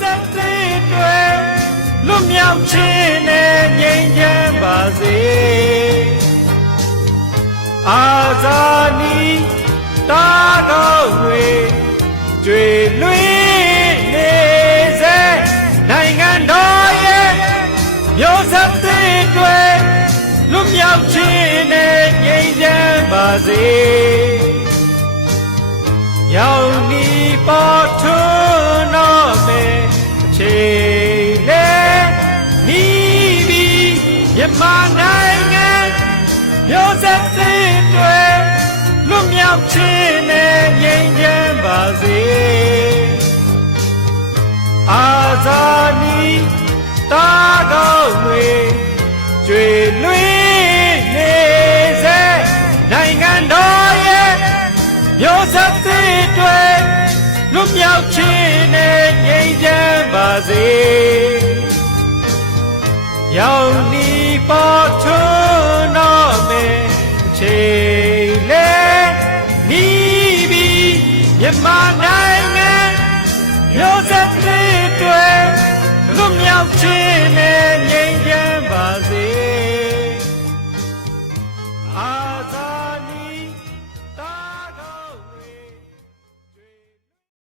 ဆက်သေးတွေလွတ်မြောက်ခြင်းနဲ့ငြိမ်းချမ်းပါစေအာဇာနည်တာကောင်းတွေကြွေလွှင့်နေစေနိုင်ငံတော်ရဲ့မျိုးဆက်သေးတွေလွတ်မြောက်ခြင်းနဲ့ငြိမ်းချမ်းပါစေရောက်နီပေါ်ထွန်းတော်မယ်အချိန်လေးနီးပြီးမြန်မာနိုင်ငံမျိုးဆက်သေးတွေလွတ်မြောက်ခြင်းနဲ့ငြိမ်းချမ်းပါစေအာဇာနည်တာကောင်းတွေကြွေလွှင့်နေစေနိုင်ငံတော်ရဲ့မျိုးဆက်သေးတွေလွတ်မြောက်ခြင်းနဲ့ငြိမ်းချမ်းပါစေရောက်နီပေါ်ထွန်းတော်မယ်အချိန်လေးနီးပြီးမြန်မာနိုင်ငံမျိုးဆက်